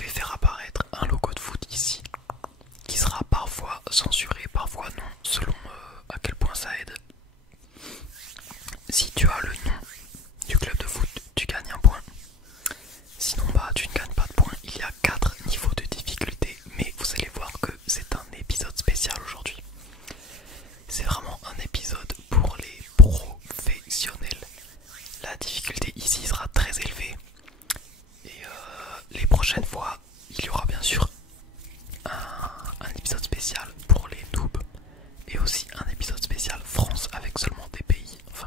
vais faire apparaître un logo de foot ici qui sera parfois censuré, parfois non, selon à quel point ça aide. Si tu as le nom du club de foot, tu gagnes un point. Sinon, bah, tu ne gagnes pas de points. Il y a 4 niveaux de difficulté, mais vous allez voir que c'est un épisode spécial aujourd'hui. C'est vraiment un épisode pour les professionnels. La difficulté ici sera très élevée. Et les prochaines fois, il y aura bien sûr un épisode spécial pour les noobs. Et aussi un épisode spécial France avec seulement des pays, enfin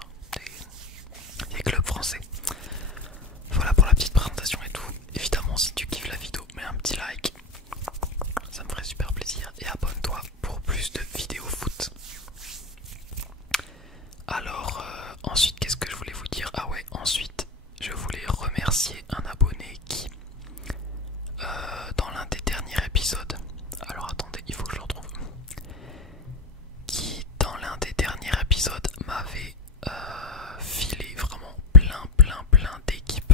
des clubs français. Voilà pour la petite présentation et tout. Évidemment, si tu kiffes la vidéo, mets un petit like. Ça me ferait super plaisir. Et abonne-toi pour plus de vidéos foot. Alors, ensuite, qu'est-ce que je voulais vous dire? Ah ouais, ensuite, je voulais remercier un abonné qui, dans l'un des derniers épisodes, alors attendez, il faut que je le retrouve, qui, dans l'un des derniers épisodes, m'avait filé vraiment plein d'équipes.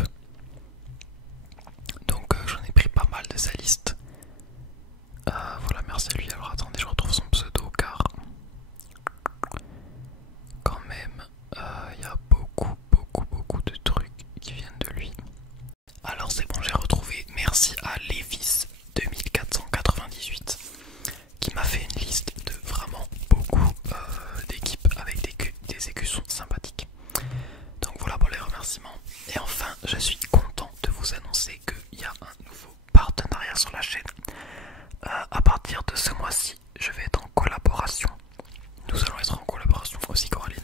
Donc j'en ai pris pas mal de sa liste. Voilà, merci à lui. Alors attendez, je retrouve son pseudo car quand même il y a beaucoup de trucs qui viennent de lui. Alors c'est bon, j'ai retrouvé. Merci à Levis 2498 qui m'a fait une liste de vraiment beaucoup d'équipes avec des écussons sympathiques. Donc voilà pour les remerciements. Et enfin, je suis content de vous annoncer qu'il y a un nouveau partenariat sur la chaîne. À partir de ce mois-ci, je vais être en collaboration. Nous allons être en collaboration aussi, Coraline,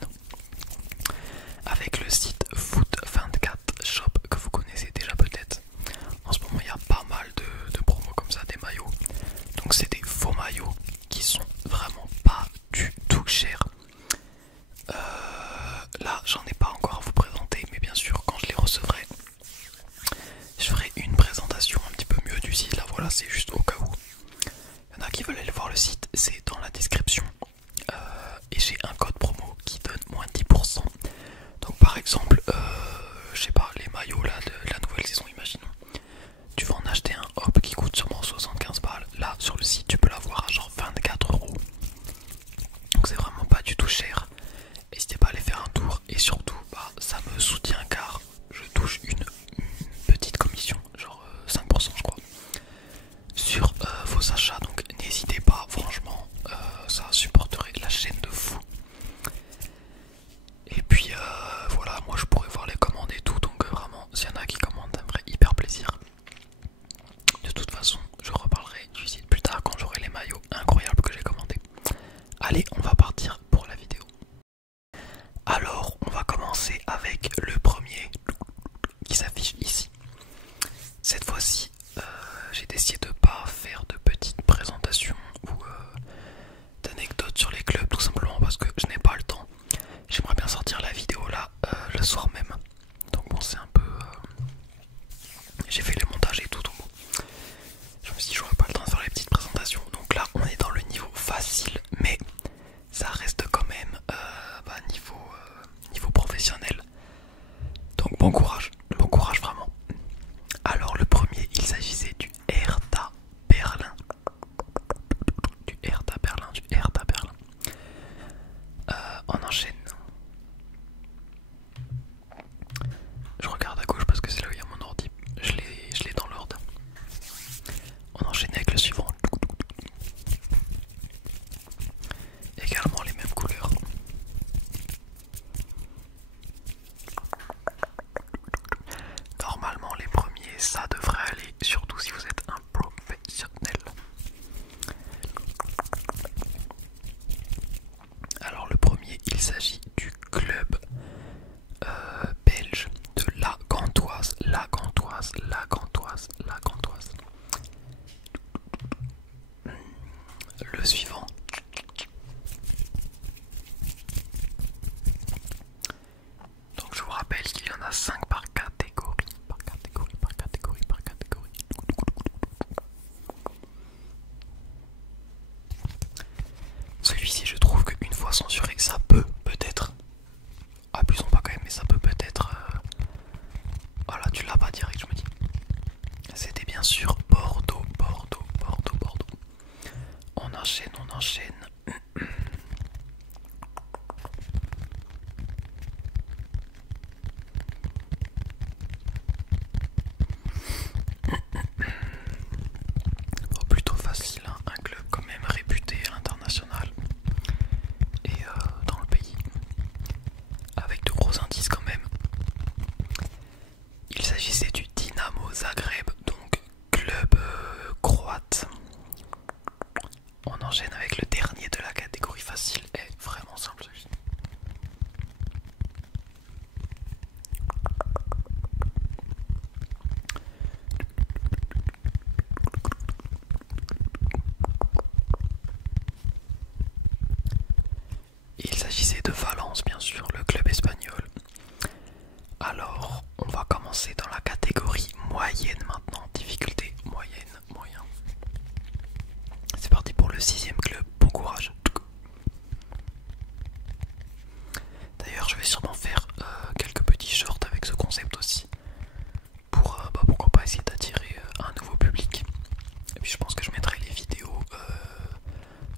avec le site Foot24 Shop que vous connaissez déjà peut-être. En ce moment, il y a pas mal de promos comme ça, des maillots. Donc c'est des faux maillots qui sont vraiment pas du tout chers. Là, j'en ai pas encore à vous présenter, mais bien sûr, quand je les recevrai, je ferai une présentation un petit peu mieux du site. Là, voilà, c'est juste au cas où. Il y en a qui veulent aller voir le site, c'est dans la description. Et j'ai un code promo qui donne moins 10%. Donc par exemple, je sais pas, les maillots là de la nouvelle saison, imaginons. Tu vas en acheter un, hop, qui coûte sûrement 75 balles. Là, sur le site, tu peux l'avoir à genre 24 €. Donc c'est vraiment pas du tout cher. N'hésitez pas à aller faire un tour. Et surtout, bah, ça me soutient car je touche une petite commission, genre 5% je crois, sur vos achats. Donc n'hésitez pas, franchement, ça supporterait la chaîne de fou. Et puis voilà, moi je pourrais voir les commandes et tout. Donc vraiment, s'il y en a qui commandent, ça me ferait hyper plaisir. De toute façon, je reparlerai du site plus tard quand j'aurai les maillots incroyables que j'ai commandés. Allez, on va partir pour la vidéo. Alors, on va commencer avec le premier qui s'affiche ici. Cette fois-ci, j'ai décidé de pas faire de petites présentations ou d'anecdotes sur les clubs, tout simplement parce que je n'ai pas le temps. J'aimerais bien sortir la vidéo là le soir même. Donc bon, c'est un peu... j'ai fait les montages et tout, donc bon. Je me suis dit, j'aurais pas le temps de faire les petites présentations. Donc là, on est dans le niveau facile, mais ça reste quand même niveau professionnel. Donc bon courage vraiment. Alors le premier, il s'agissait du Hertha 6ème club, bon courage. D'ailleurs je vais sûrement faire quelques petits shorts avec ce concept aussi. Pour pourquoi pas essayer d'attirer un nouveau public. Et puis je pense que je mettrai les vidéos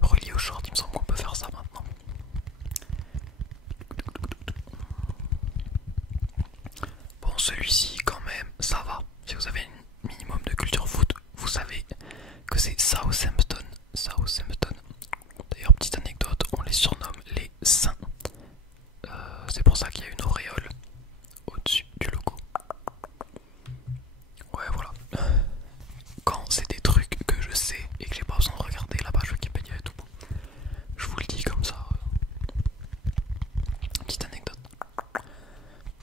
reliées aux shorts, il me semble qu'on peut faire ça maintenant. Bon, celui-ci quand même ça va. Si vous avez un minimum de culture foot, vous savez que c'est Southampton. Southampton. D'ailleurs, petite anecdote, on les surnomme les saints. C'est pour ça qu'il y a une auréole au-dessus du logo. Ouais, voilà. Quand c'est des trucs que je sais et que j'ai pas besoin de regarder la page Wikipédia et tout, je vous le dis comme ça. Petite anecdote.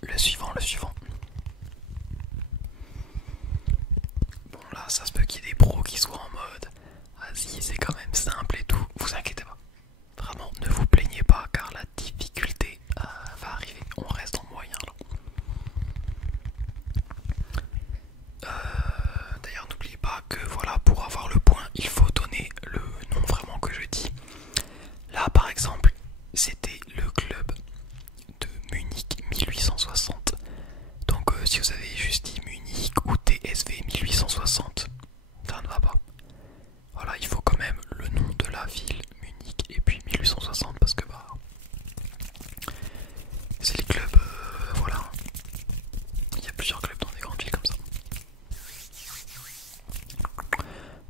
Le suivant. Bon, là, ça se peut qu'il y ait des pros qui soient en mode vas-y, c'est quand même simple et tout. Vous inquiétez pas. Vraiment, ne vous plaignez pas car la difficulté va arriver. On reste en moyen là. D'ailleurs, n'oubliez pas que voilà, pour avoir le point, il faut donner le nom vraiment que je dis. Là, par exemple, c'était le club de Munich 1860. Donc, si vous avez juste dit Munich ou TSV 1860, ça ne va pas. Voilà, il faut quand même le nom de la ville, Munich, et puis 1860 parce que bah c'est les clubs, voilà. Il y a plusieurs clubs dans des grandes villes comme ça.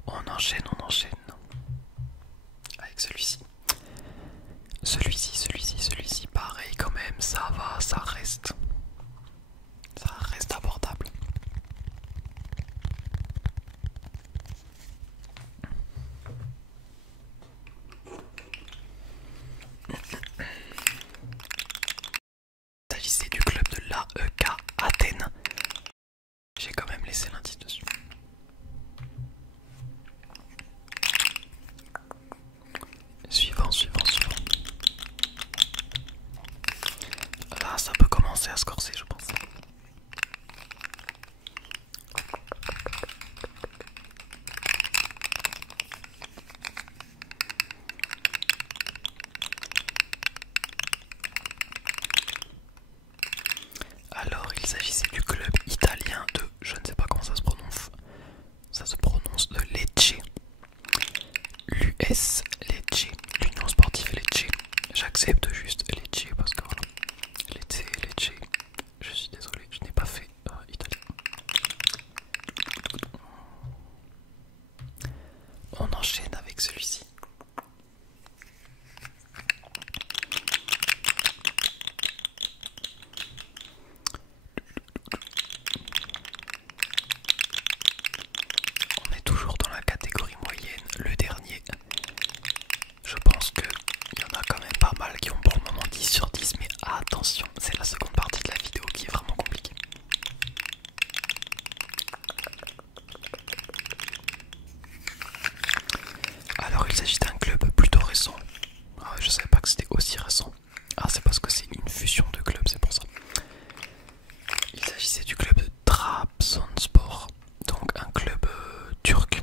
On enchaîne avec celui-ci. Celui-ci, pareil quand même, ça va, ça reste abordable. Il s'agissait du club de l'AEK Athènes. J'ai quand même laissé l'indice dessus. Suivant. Là, ça peut commencer à se corser, je pense. Alors, il s'agissait du club italien de, je ne sais pas comment ça se prononce. Ça se prononce de Lecce. L'US Lecce, l'Union Sportive Lecce. J'accepte juste Lecce parce que voilà. Lecce. Je suis désolé, je n'ai pas fait italien. On enchaîne avec celui-ci. On est toujours dans la catégorie moyenne, le dernier. Je pense qu'il y en a quand même pas mal qui ont pour le moment 10 sur 10, mais attention, c'est la seconde partie de la vidéo qui est vraiment compliquée. Alors il s'agit d'un club plutôt récent. Je savais pas que c'était aussi récent. Ah, c'est parce que c'est une fusion de clubs, c'est pour ça. Il s'agissait du club de Trabzonspor, donc un club turc.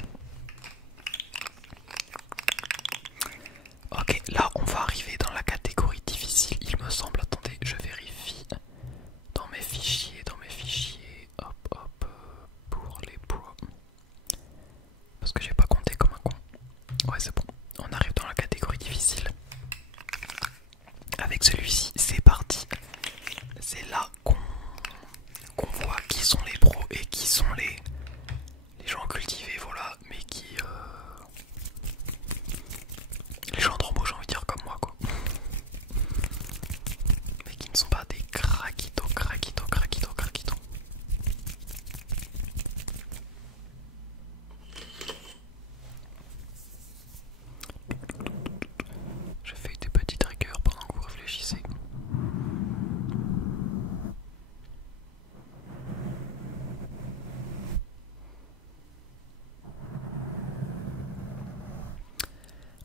Ok, là on va arriver dans la catégorie difficile, il me semble. Attendez, je vérifie dans mes fichiers. Hop, pour les poids. Parce que j'ai pas compté comme un con. Ouais, c'est bon. On arrive dans la catégorie difficile. Avec celui-ci, c'est parti. C'est là qu'on voit qui sont les pros et qui sont les gens cultivés, voilà, mais qui les gens d'embauche, j'ai envie de dire, comme moi, quoi. Mais qui ne sont pas des craquitos. Je fais des petites rigueurs pendant que vous réfléchissez.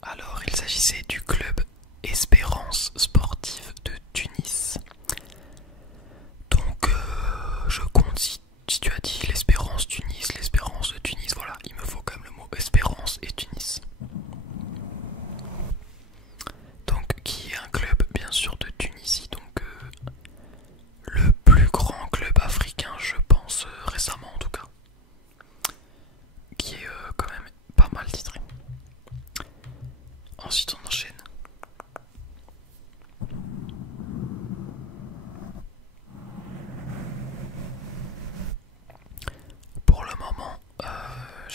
Alors, il s'agissait du club Espérance Sportive de Tunis. Donc, je compte si tu as dit l'Espérance de Tunis, voilà, il me faut quand même le mot Espérance et Tunis.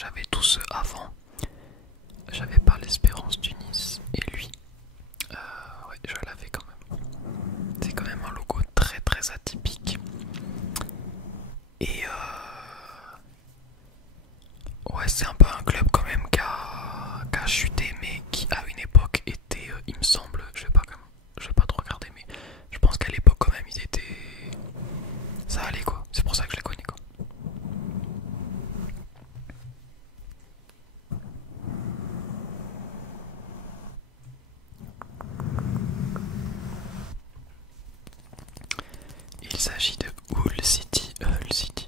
j'avais tous ceux avant. J'avais pas l'Espérance Tunis et lui, ouais, je l'avais quand même. C'est quand même un logo très très atypique. Et ouais, c'est un peu un club quand même qui a chuté, mais qui à une époque était, il me semble, je vais pas trop regarder, mais je pense qu'à l'époque quand même ils étaient, ça allait quoi. C'est pour ça que je les connais quoi. Il s'agit de Hull City, Hull City.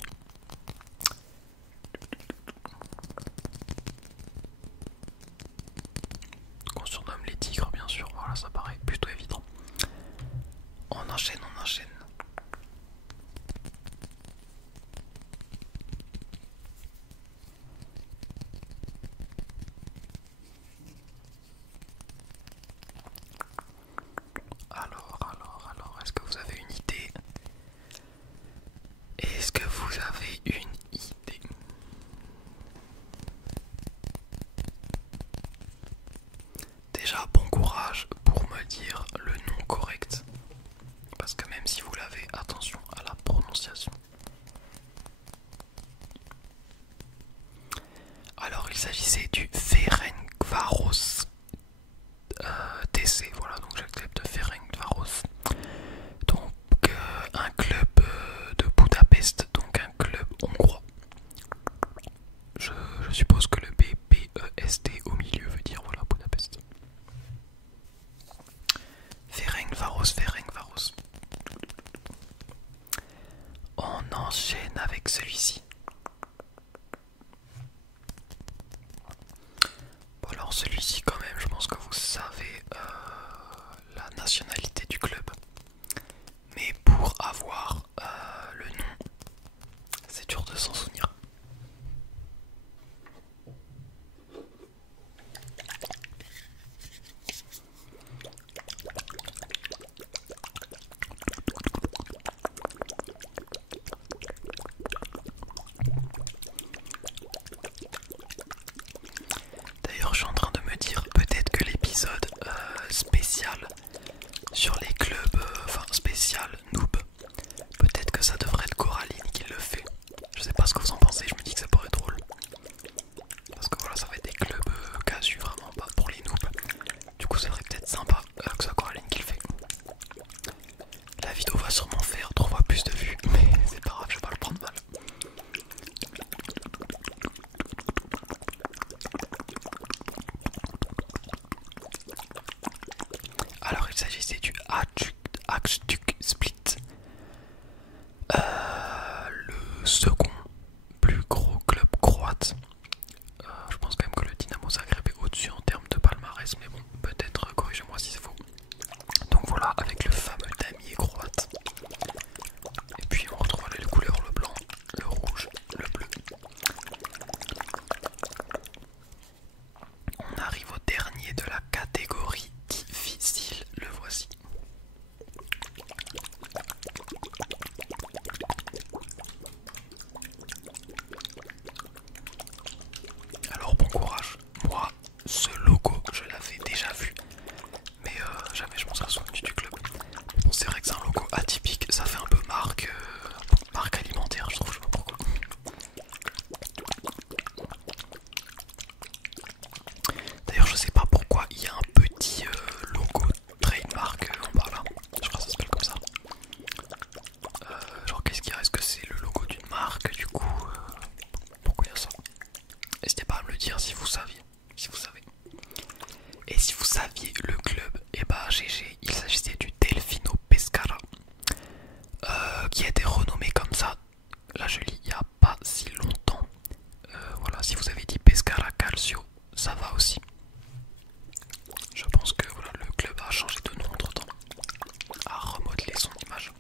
Qu'on surnomme les tigres bien sûr, voilà ça paraît plutôt évident. On enchaîne, on enchaîne. Alors, est-ce que vous avez une idée? Est-ce que vous avez une idée? Déjà, bon courage pour me dire le nom correct. Parce que même si vous l'avez, attention à la prononciation. Alors, il s'agissait du Ferencváros TC. Voilà, donc j'accepte Ferencváros. Donc, un club de Budapest, donc un club hongrois. Je suppose que le BPEST au milieu veut dire voilà Budapest. Ferencváros. On enchaîne avec celui-ci. Bon alors celui-ci quand même, je pense que vous savez la nationalité du club. Mais pour avoir le nom, c'est dur de s'en souvenir. D'ailleurs, je suis en train de me dire peut-être que l'épisode spécial sur les clubs, enfin spécial noob, peut-être que ça devrait être Coraline qui le fait. Je sais pas ce que vous en pensez, je me dis que ça pourrait être drôle. Parce que voilà, ça va être des clubs casus, vraiment pas pour les noobs. Du coup, ça serait peut-être sympa que ce soit Coraline qui le fait. La vidéo va sûrement faire 3 fois plus de vues, mais c'est pas grave, je vais pas le prendre mal. Alors, il s'agissait du Hajduk Split. Le second plus gros club croate. Je pense quand même que le Dynamo Zagreb est au-dessus en termes de palmarès, mais bon, peut-être corrigez-moi si c'est faux. Donc voilà, avec le fameux damier croate. Et puis on retrouve les couleurs, le blanc, le rouge, le bleu. On arrive au dernier de la catégorie difficile, le voici. Alors bon courage, moi ce logo je l'avais déjà vu, mais jamais je m'en serais souvenu du club. Bon c'est vrai que c'est un logo atypique, ça fait un peu marque alimentaire je trouve, je sais pas pourquoi. D'ailleurs je sais pas pourquoi il y a un petit logo trademark en bas là, je crois que ça s'appelle comme ça. Genre qu'est-ce qu'il y a, est-ce que c'est le logo d'une marque du coup pourquoi il y a ça? N'hésitez pas à me le dire si vous saviez, si vous savez. Et si vous saviez le club, et bah GG, il s'agissait du Delfino Pescara, qui a été renommé comme ça, là je lis il n'y a pas si longtemps. Voilà, si vous avez dit Pescara Calcio, ça va aussi. Je pense que voilà, le club a changé de nom entre temps, a remodelé son image.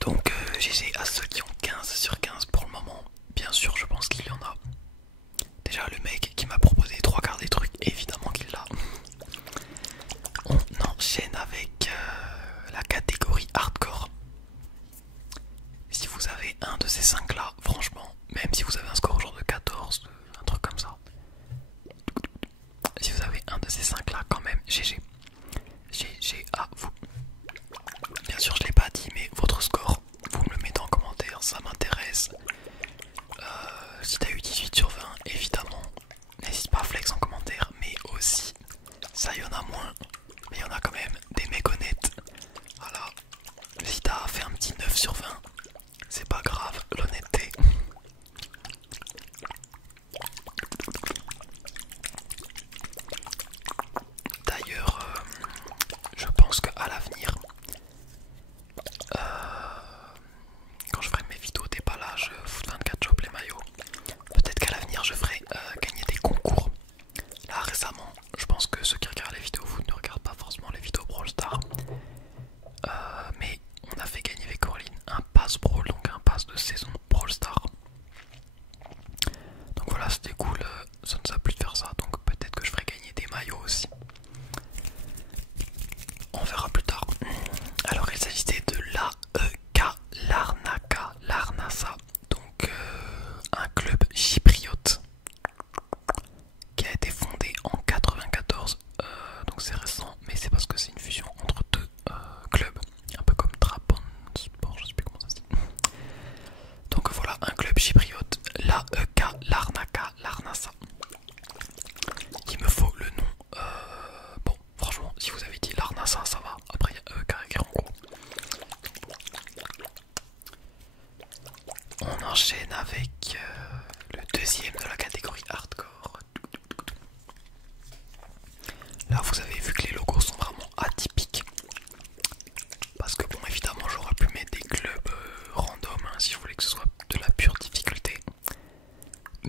Donc GG à ceux qui ont 15 sur 15 pour le moment. Bien sûr, je pense qu'il y en a. Déjà, le mec qui m'a proposé 3/4 des trucs, évidemment qu'il l'a. On enchaîne avec la catégorie hardcore. Si vous avez un de ces 5 là, franchement, même si vous avez un score aujourd'hui voilà, c'était cool, ça nous a plu de faire ça, donc peut-être que je ferai gagner des maillots aussi. On verra plus tard. Alors il s'agissait de l'AEK Larnaka, donc un club chypriote qui a été fondé en 94, donc c'est récent, mais c'est parce que c'est une fusion entre deux clubs, un peu comme Trabzonspor, je sais plus comment ça se dit. Donc voilà, un club chypriote, l'AEK Larnassa. Il me faut le nom. Bon, franchement, si vous avez dit Larnassa, ça va. Après, il y a EEK qui est en gros. On enchaîne avec le deuxième de la catégorie hardcore. Là, vous avez vu que les logos sont vraiment atypiques. Parce que bon, évidemment, j'aurais pu mettre des clubs random hein, si je voulais que ce soit de la pure difficulté.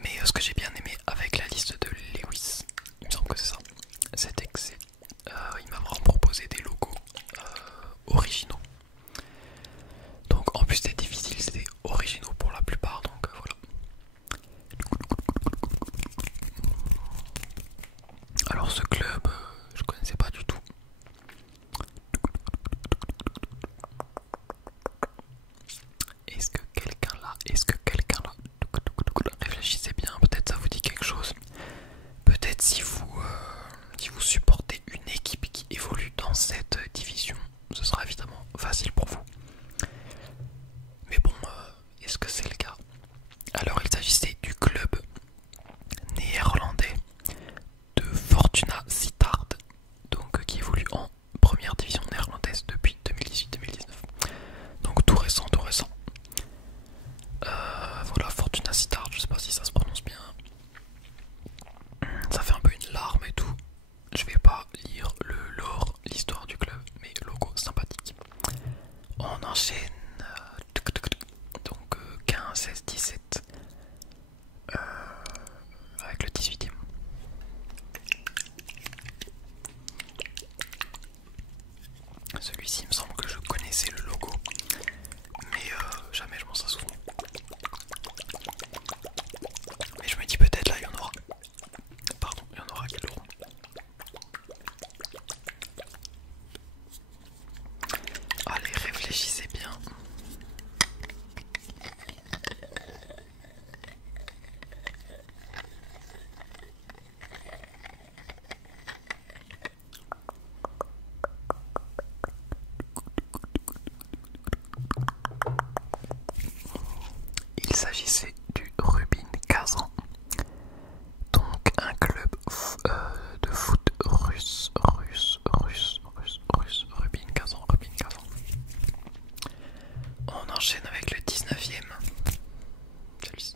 Mais ce que j'ai bien aimé avec la liste de Lewis, il me semble que c'est ça, c'était que il m'a vraiment proposé des logos originaux. Donc en plus d'être difficile, c'était originaux pour la plupart, donc voilà. Alors ce club, je connaissais pas du tout. Est-ce que quelqu'un là, réfléchissez bien, peut-être ça vous dit quelque chose. Peut-être si vous supportez une équipe qui évolue dans cette division, ce sera évidemment facile pour vous. Mais bon, est-ce que c'est le cas? Alors il s'agissait du club néerlandais de Fortuna Sittard, donc qui évolue en première division néerlandaise depuis 2018-2019. Donc tout récent, tout récent. Voilà, Fortuna Sittard, je sais pas si ça se prononce bien. Ça fait un peu une larme et tout. Je vais pas lire le lore, l'histoire du club, mais logo sympathique. On enchaîne. Donc 15, 16, 17. Avec le 18e. Celui-ci, il me semble que je connaissais le logo, mais jamais je m'en serais souvenu. Mais je me dis peut-être là, il y en aura. Pardon, il y en aura qui l'auront. Allez, réfléchissez bien. Il s'agissait du Rubin Kazan, donc un club de foot russe, Rubin Kazan. On enchaîne avec le 19e. Celui-ci.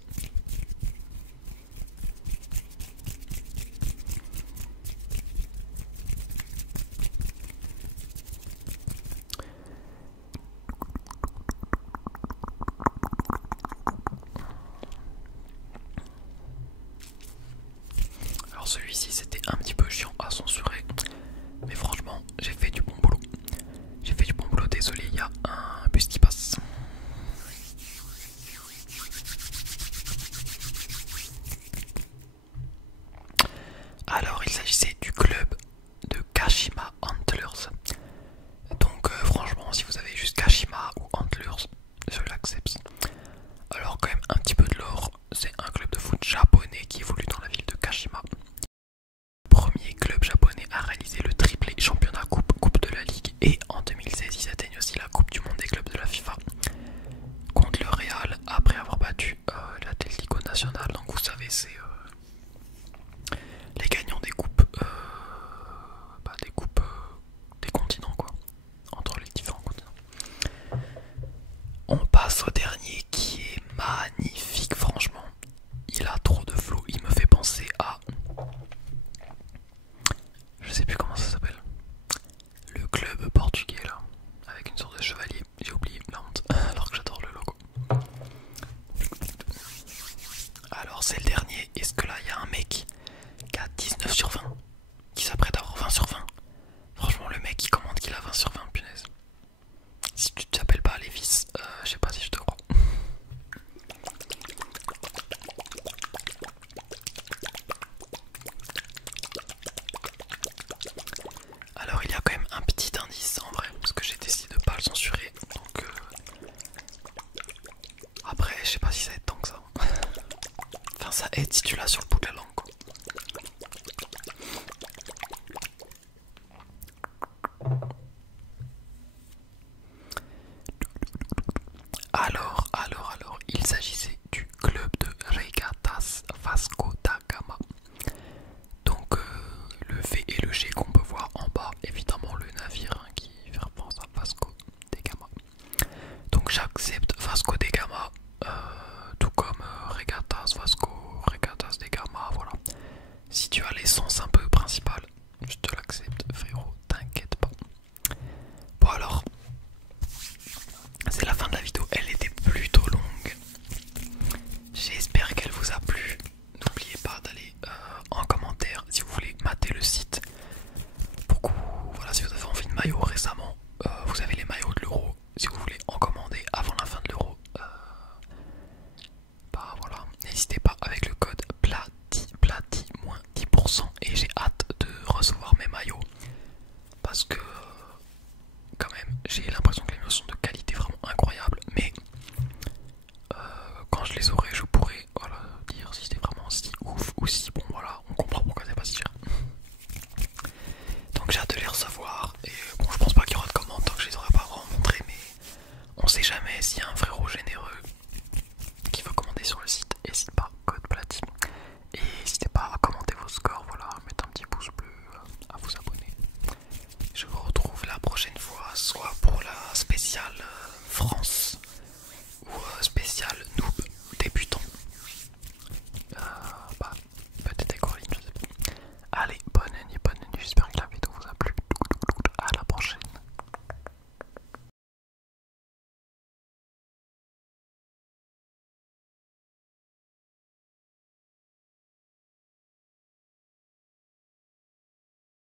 Alors celui-ci c'était un petit peu chiant à censurer, mais franchement j'ai fait du bon boulot. Désolé, il y a un bus qui passe. Alors il s'agissait du club de Kashima Antlers. Donc franchement si vous avez juste Kashima ou Antlers, je l'accepte. Alors quand même un petit peu de lore, c'est un club de foot japonais qui évolue dans la ville de Kashima. Premier club japonais à réaliser le triplé championnat coupe de la ligue, et en 2016 ils atteignent aussi la coupe du monde des clubs de la FIFA contre le Real après avoir battu l'Atlético Nacional. Donc vous savez c'est les gagnants des coupes des continents quoi, entre les différents continents. On passe au dernier qui est magnifique, franchement il a trop de flow, il me fait penser à, je sais plus comment ça s'appelle, le club portugais là, avec une sorte de chevalier, j'ai oublié, la honte, alors que j'adore le logo. Alors c'est le dernier, est-ce que là il y a un mec qui a 19 sur 20, qui s'apprête à avoir 20 sur 20? Franchement le mec il commande qu'il a 20 sur 20, punaise. Si tu t'appelles pas Lévis, je sais pas si je te crois. limite si tu l'as sur le bout de la langue quoi. Alors, il s'agissait du club de Regatas Vasco da Gama. Donc le V et le G qu'on peut voir en bas, évidemment le navire hein, qui fait référence à Vasco da Gama. Donc j'accepte Vasco da Gama, tout comme Regatas Vasco, Regatas da Gama, voilà. Si tu as l'essence un peu principale, je te l'accepte frérot, t'inquiète pas. Bon alors, c'est la fin de la vidéo, elle était plutôt longue. J'espère qu'elle vous a plu. N'oubliez pas d'aller en commentaire si vous voulez mater le site. Beaucoup, voilà, si vous avez envie de maillot récemment, vous avez les maillots de l'euro. Si vous voulez en commander avant la fin de l'euro, bah voilà, n'hésitez pas avec le code PLATI moins 10% et j'ai hâte de recevoir mes maillots parce que quand même j'ai l'impression que les maillots sont de qualité vraiment incroyable, mais quand je les aurai je pourrai voilà, dire si c'était vraiment si ouf ou si bon voilà, on comprend pourquoi c'est pas si cher. Donc j'ai hâte de les recevoir et bon je pense pas qu'il y aura de commandes tant que je les aurai pas rencontrés, mais on sait jamais s'il y a un frérot généreux qui veut commander sur le site, n'hésite pas, code platine. Et n'hésitez pas à commenter vos scores, voilà, à mettre un petit pouce bleu, à vous abonner. Je vous retrouve la prochaine fois, soit pour la spéciale France ou spéciale noob débutant. Bah, peut-être avec Coraline, je sais pas. Allez,